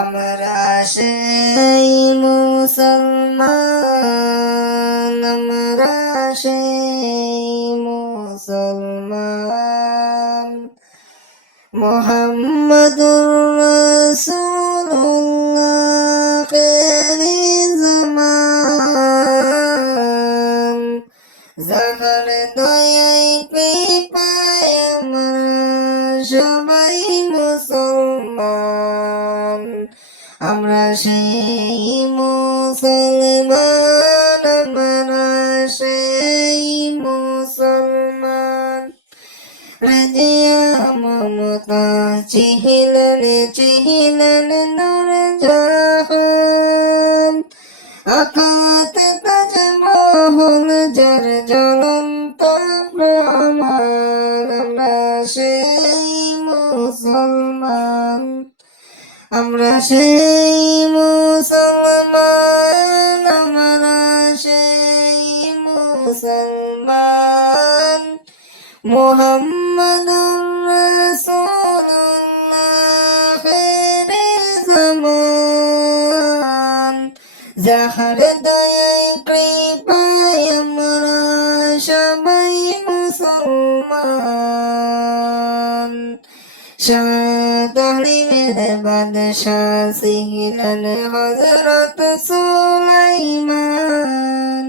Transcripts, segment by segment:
আমরা সেই মুসলমান, আমরা সেই মুসলমান। মুহাম্মাদুর রাসূলুল্লাহ খেরি জামান, যাহার দয়ায় কৃপায় আমরা সবাই মুসলমান। আমরা সেই মুসলমান, আমরা সেই মুসলমান। রাজিয়া মমতা চিহিলেন নূর জাহান, আকাত তাজমহল যার জ্বলন্ত প্রমাণ। আমরা সেই মুসলমান, আমরা সেই মুসলমান, আমরা সেই মুসলমান। মুহাম্মাদুর রাসূলুল্লাহ খেরে জামান, যাহার দয়ায় কৃপায় আমরা সবাই মুসলমান। সাত আলিমের বাদশাহ ছিলেন হযরত সুলাইমান,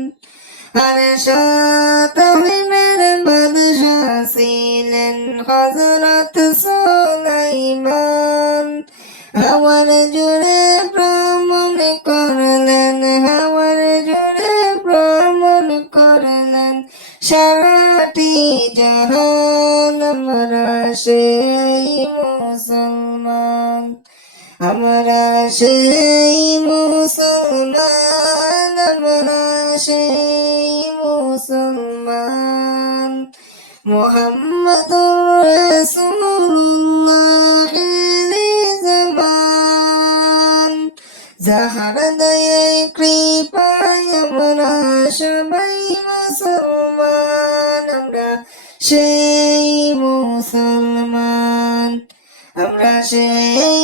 আর সাত আলিমের বাদশাহ ছিলেন হযরত সুলাইমান। হাওয়ার জুড়ে ভ্রমণ করলেন, হাওয়ার জুড়ে ভ্রমণ করলেন সারাটি জাহান। আমরা সেই মুসলমান, আমরা সেই মুসলমান, আমরা সেই মুসলমান। মুহাম্মাদুর রাসূলুল্লাহ খেরি জামান, যাহার দয়ায় কৃপায় আমরা সবাই মুসলমান। আমরা সেই মুসলমান, আমরা সেই